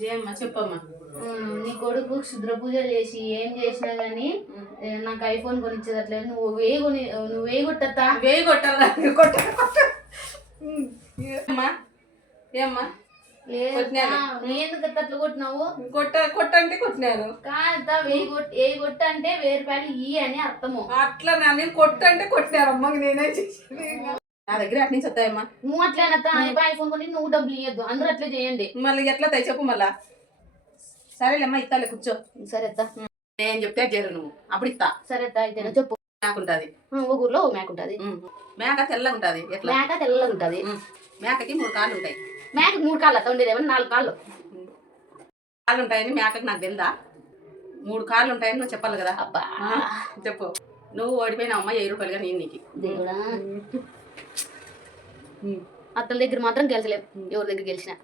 జయమ్మ చెప్పమ్మా. నీ కొడుకు క్షుద్ర పూజలు చేసి ఏం చేసినా గానీ నాకు ఐఫోన్ కొనిచ్చేదట్లేదు. నువ్వే కొట్టత్తా. వేయి కొట్టాలా? ఏమ్మా ఏమ్మా ఎందుకు అట్లా కొట్టినావు? కొట్టంటే కొట్టినారు కాదా? ఏ కొట్ట అంటే 1000 రూపాయలు ఇయ్యి అని అర్థము. అట్లా నేను కొట్టంటే కొట్టినారమ్మా. నేనే నా దగ్గర అటు నుంచి వస్తాయమ్మా. నువ్వు అట్లా ఐఫోన్ కొని నువ్వు డబ్బులు ఇవ్వద్దు. అందరూ అట్లే చేయండి. మళ్ళీ ఎట్లా తాయి చెప్పు మళ్ళా. సరేలేమ్మా ఇస్తాలే కూర్చో. సరేత్తా. నేను చెప్తే చేరు నువ్వు అప్పుడు ఇస్తా. సరేత్తా అయితే చెప్పు. మేక ఉంటది ఊర్లో మేక ఉంటది. మేక తెల్లగా ఉంటది. మేక తెల్లగా ఉంటది. మేకకి 3 కాళ్ళు ఉంటాయి. మేకకి 3 కాళ్ళు అట్లా ఉండేది 4 కాళ్ళు ఉంటాయని మేకకి నాకు తెలుదా? 3 కాళ్ళు ఉంటాయని నువ్వు చెప్పాలి కదా. అబ్బా చెప్పు. నువ్వు ఓడిపోయినావమ్మా 1000 రూపాయలుగా నేను నీకు. దేవుడా అతని దగ్గర మాత్రం గెలిచలేవు. ఎవరి దగ్గర గెలిచినా